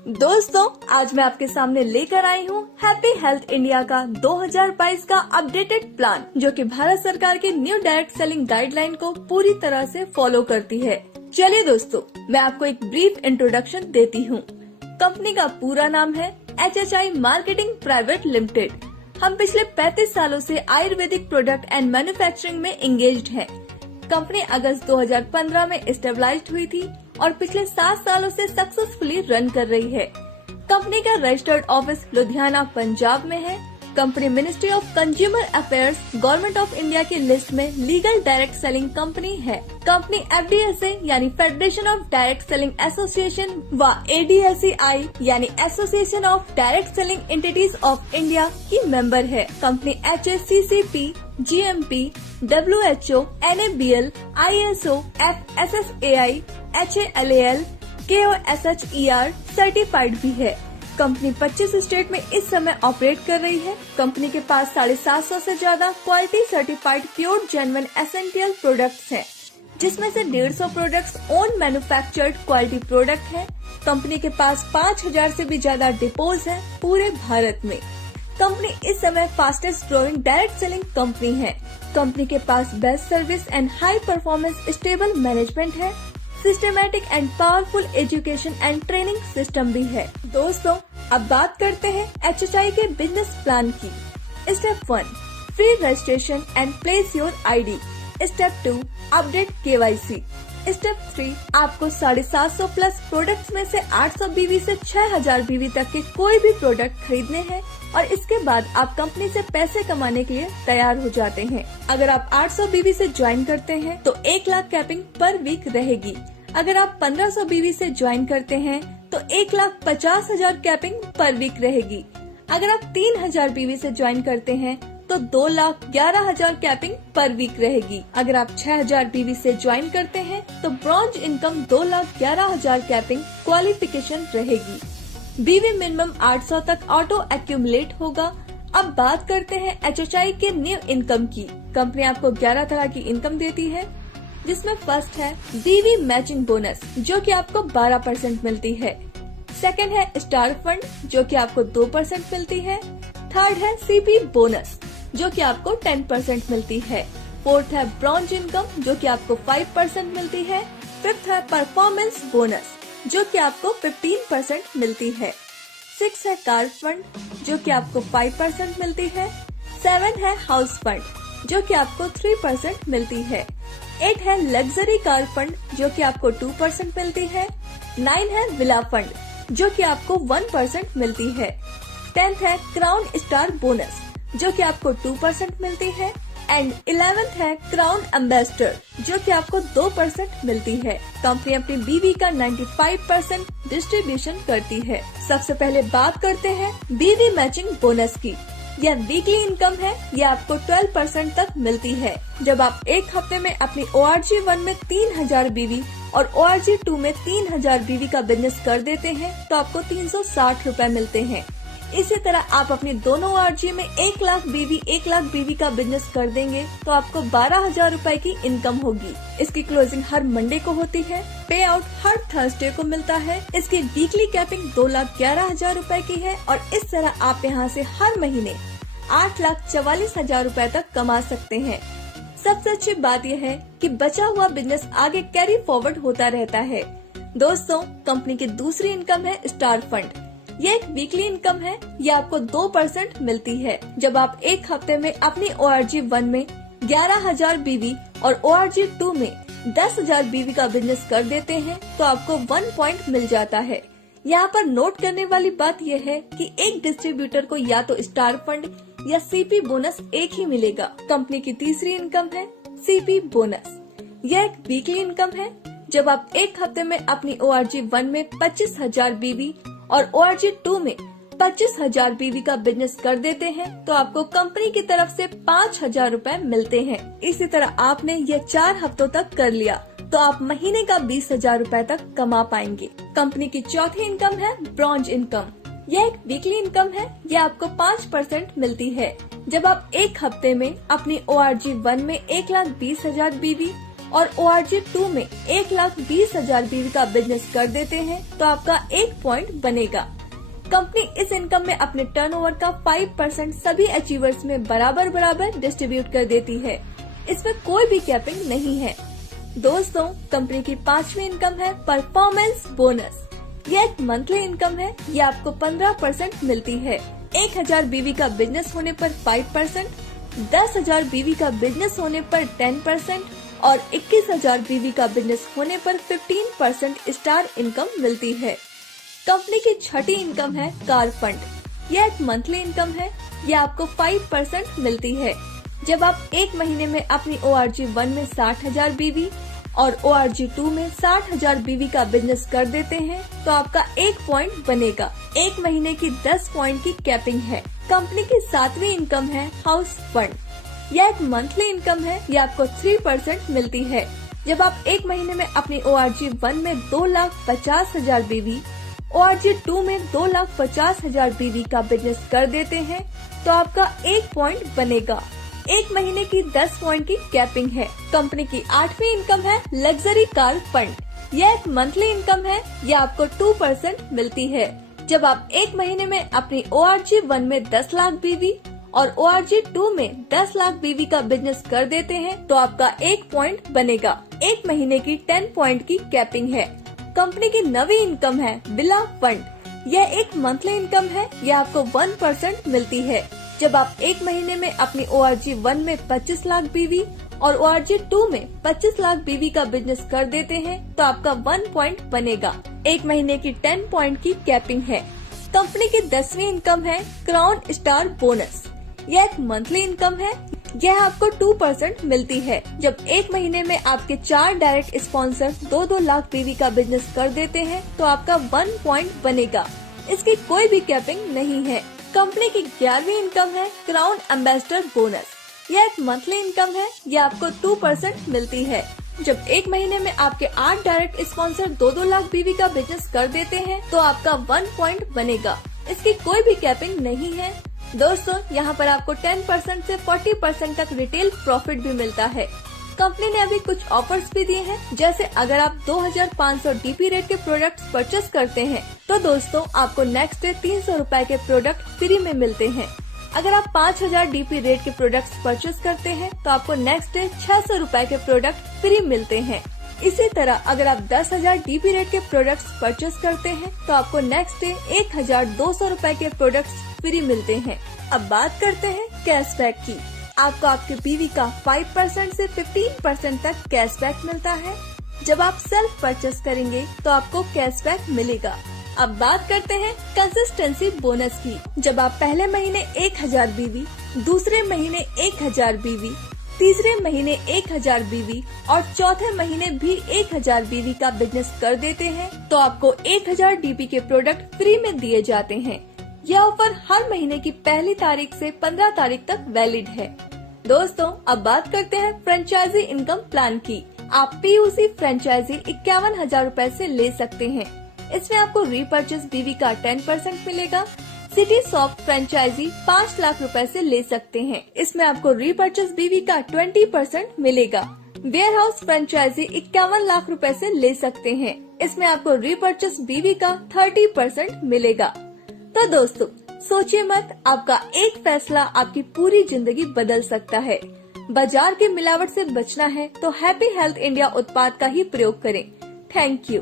दोस्तों, आज मैं आपके सामने लेकर आई हूँ हैप्पी हेल्थ इंडिया का 2022 का अपडेटेड प्लान, जो कि भारत सरकार के न्यू डायरेक्ट सेलिंग गाइडलाइन को पूरी तरह से फॉलो करती है। चलिए दोस्तों, मैं आपको एक ब्रीफ इंट्रोडक्शन देती हूँ। कंपनी का पूरा नाम है HHI मार्केटिंग प्राइवेट लिमिटेड। हम पिछले 35 सालों से आयुर्वेदिक प्रोडक्ट एंड मैन्युफैक्चरिंग में एंगेज्ड हैं। कंपनी अगस्त 2015 में एस्टेब्लिश्ड हुई थी और पिछले 7 सालों से सक्सेसफुली रन कर रही है। कंपनी का रजिस्टर्ड ऑफिस लुधियाना, पंजाब में है। Company ministry of consumer affairs, government of India की लिस्ट में लीगल डायरेक्ट सेलिंग कंपनी है। कंपनी FDSA यानी federation of direct selling association व ADSEI यानी association of direct selling entities of India की मेंबर है। Company HACCP, GMP, WHO, NABL, ISO, FSSAI, HALAL, KOSHER certified भी है। Company 25 state में इस समय ऑपरेट कर रही है। कंपनी के पास 750 से ज्यादा quality certified pure genuine essential products हैं, जिसमें से 150 products own manufactured quality product हैं। कंपनी के पास 5000 से भी ज्यादा डिपोज हैं पूरे भारत में। कंपनी इस समय fastest growing direct selling company है। कंपनी के पास best service and high performance stable management है। Systematic and powerful education and training system भी है। दोस्तों, अब बात करते हैं HHI के बिजनेस प्लान की। Step 1, free registration and place your ID। Step 2, update KYC। Step 3, आपको 750 प्लस प्रोडक्ट्स में से 800 BV से 6000 BV तक के कोई भी प्रोडक्ट खरीदने हैं और इसके बाद आप कंपनी से पैसे कमाने के लिए तैयार हो जाते हैं। अगर आप 800 BV से ज्वाइन करते हैं तो 1 लाख कैपिंग पर वीक रहेगी। अगर आप 1500 BV से ज्वाइन करते हैं तो 1,50,000 कैपिंग पर वीक रहेगी। अगर आप 3000 BV से ज्वाइन करते हैं तो 2,11,000 कैपिंग पर वीक रहेगी। अगर आप 6000 BV से ज्वाइन करते हैं तो ब्रॉन्ज इनकम 2,11,000 कैपिंग क्वालिफिकेशन रहेगी। BV मिनिमम 800 तक ऑटो एक्यूमुलेट होगा। अब बात करते हैं HHI के न्यू इनकम की। कंपनी आपको 11 तरह की इनकम देती है, जिसमें फर्स्ट है BV मैचिंग बोनस, जो कि आपको 12% मिलती है। सेकंड है स्टार फंड, जो कि आपको 2% मिलती है। थर्ड है CP बोनस, जो कि आपको 10% मिलती है। फोर्थ है ब्रॉन्ज इनकम, जो कि आपको 5% मिलती है। फिफ्थ है परफॉर्मेंस बोनस, जो कि आपको 15% मिलती है। 6 है कार फंड, जो कि आपको 5% मिलती है। 7 है हाउस फंड, जो कि आपको 3% मिलती है। 8 है लग्जरी कार फंड, जो कि आपको 2% मिलती है। 9 है विला फंड, जो कि आपको 1% मिलती है। 10th है क्राउन स्टार बोनस, जो कि आपको 2% मिलती है। एंड 11th है क्राउन एम्बेसडर, जो कि आपको 2% मिलती है। कंपनी अपनी BV का 95% डिस्ट्रीब्यूशन करती है। सबसे पहले बात करते हैं BV मैचिंग बोनस की। यह वीकली इनकम है। यह आपको 12% तक मिलती है। जब आप एक हफ्ते में अपनी ORG 1 में 3000 BV और ORG 2 में 3000 BV का बिजनेस कर देते हैं तो आपको 360 रूपए मिलते हैं। इसी तरह आप अपनी दोनों ORG में 1 लाख BV का बिजनेस कर देंगे तो आपको 12,000 रूपए की इनकम होगी। इसकी क्लोजिंग हर मंडे को होती है। पे आउट हर थर्सडे को मिलता है। इसकी वीकली कैपिंग 2,11,000 रूपए की है और इस तरह आप यहाँ से हर महीने 8,44,000 रूपए तक कमा सकते हैं। सबसे अच्छी बात यह है कि बचा हुआ बिजनेस आगे कैरी फॉरवर्ड होता रहता है। दोस्तों, कंपनी की दूसरी इनकम है स्टार फंड। ये एक वीकली इनकम है। ये आपको 2% मिलती है। जब आप एक हफ्ते में अपनी ORG 1 में 11,000 BV और ORG 2 में 10,000 BV का बिजनेस कर देते हैं तो आपको 1 पॉइंट मिल जाता है। यहाँ पर नोट करने वाली बात यह है कि एक डिस्ट्रीब्यूटर को या तो स्टार फंड या CP बोनस एक ही मिलेगा। कंपनी की तीसरी इनकम है CP बोनस। यह एक वीकली इनकम है। जब आप एक हफ्ते में अपनी ORG 1 में 25,000 BV और ORG 2 में 25,000 BV का बिजनेस कर देते हैं तो आपको कंपनी की तरफ से 5,000 रूपए मिलते हैं। इसी तरह आपने ये 4 हफ्तों तक कर लिया तो आप महीने का 20,000 रूपए तक कमा पाएंगे। कंपनी की चौथी इनकम है ब्रॉन्ज इनकम। यह एक वीकली इनकम है। यह आपको 5% मिलती है। जब आप एक हफ्ते में अपनी ORG 1 में 1,20,000 BV और ORG2 में 1,20,000 BV का बिजनेस कर देते हैं तो आपका 1 पॉइंट बनेगा। कंपनी इस इनकम में अपने टर्नओवर का 5% सभी अचीवर्स में बराबर डिस्ट्रीब्यूट कर देती है। इसमें कोई भी कैपिंग नहीं है। दोस्तों, कंपनी की 5वीं इनकम है परफॉर्मेंस बोनस। यह एक मंथली इनकम है। यह आपको 15% मिलती है। 1,000 BV का बिजनेस होने पर 5%, 10,000 BV का बिजनेस होने पर 10% और 21,000 BV का बिजनेस होने पर 15% स्टार इनकम मिलती है। कंपनी की 6ठी इनकम है कार फंड। यह एक मंथली इनकम है। यह आपको 5% मिलती है। जब आप एक महीने में अपनी ORG1 में 60,000 BV और ORG2 में 60,000 BV का बिजनेस कर देते हैं तो आपका 1 पॉइंट बनेगा। एक महीने की 10 पॉइंट की कैपिंग है। कंपनी की 7वीं इनकम है हाउस फंड। यह एक मंथली इनकम है। यह आपको 3% मिलती है। जब आप एक महीने में अपनी ORG1 में 2,50,000 BV, ORG2 में 2,50,000 BV का बिजनेस कर देते हैं तो आपका 1 पॉइंट बनेगा। एक महीने की 10 पॉइंट की कैपिंग है। कंपनी की 8वीं इनकम है लग्जरी कार फंड। यह एक मंथली इनकम है। यह आपको 2% मिलती है। जब आप एक महीने में अपनी ORG1 में 10 लाख BV और ORG2 में 10 लाख BV का बिजनेस कर देते हैं तो आपका 1 पॉइंट बनेगा। एक महीने की 10 पॉइंट की कैपिंग है। कंपनी की 9वीं इनकम है बिला फंड। यह एक मंथली इनकम है। यह आपको 1% मिलती है। जब आप एक महीने में अपनी ORG1 में 25 लाख BV और ORG2 में 25 लाख BV का बिजनेस कर देते हैं तो आपका 1 पॉइंट बनेगा। एक महीने की 10 पॉइंट की कैपिंग है। कंपनी की 10वीं इनकम है क्राउन स्टार बोनस। यह एक मंथली इनकम है। यह आपको 2% मिलती है। जब एक महीने में आपके 4 डायरेक्ट स्पॉन्सर 2-2 लाख BV का बिजनेस कर देते हैं तो आपका 1 पॉइंट बनेगा। इसकी कोई भी कैपिंग नहीं है। कंपनी की 11वीं इनकम है क्राउन एम्बेसडर बोनस। यह एक मंथली इनकम है। यह आपको 2% मिलती है। जब एक महीने में आपके 8 डायरेक्ट स्पॉन्सर 2-2 लाख BV का बिजनेस कर देते हैं तो आपका 1 पॉइंट बनेगा। इसकी कोई भी कैपिंग नहीं है। दोस्तों, यहाँ पर आपको 10% से 40% तक रिटेल प्रॉफिट भी मिलता है। कंपनी ने अभी कुछ ऑफर्स भी दिए हैं, जैसे अगर आप 2,500 DP रेट के प्रोडक्ट्स परचेस करते हैं तो दोस्तों आपको नेक्स्ट डे 300 रुपए के प्रोडक्ट फ्री में मिलते हैं। अगर आप 5,000 DP रेट के प्रोडक्ट्स परचेस करते हैं तो आपको नेक्स्ट डे 600 रुपए के प्रोडक्ट फ्री मिलते हैं। इसी तरह अगर आप 10,000 DP रेट के प्रोडक्ट्स परचेस करते हैं तो आपको नेक्स्ट डे 1,200 रुपए के प्रोडक्ट्स फ्री मिलते हैं। अब बात करते हैं कैशबैक की। आपको आपके BV का 5% से 15% तक कैशबैक मिलता है। जब आप सेल्फ परचेस करेंगे तो आपको कैशबैक मिलेगा। अब बात करते हैं कंसिस्टेंसी बोनस की। जब आप पहले महीने 1,000 BV, दूसरे महीने 1,000 BV, तीसरे महीने 1,000 BV और चौथे महीने भी 1,000 BV का बिजनेस कर देते हैं तो आपको 1,000 DP के प्रोडक्ट फ्री में दिए जाते हैं। यह ऑफर हर महीने की पहली तारीख से 15 तारीख तक वैलिड है। दोस्तों, अब बात करते हैं फ्रेंचाइजी इनकम प्लान की। आप PUC फ्रेंचाइजी 51,000 रूपए से ले सकते हैं। इसमें आपको रीपरचेज BV का 10% मिलेगा। सिटी सॉफ्ट फ्रेंचाइजी 5 लाख रुपए से ले सकते हैं। इसमें आपको रीपरचेज BV का 20% मिलेगा। वेयर हाउस फ्रेंचाइजी 51 लाख रुपए से ले सकते हैं। इसमें आपको रीपरचेज BV का 30% मिलेगा। तो दोस्तों, सोचिए मत, आपका एक फैसला आपकी पूरी जिंदगी बदल सकता है। बाजार की मिलावट से बचना है तो हैप्पी हेल्थ इंडिया उत्पाद का ही प्रयोग करें। Thank you.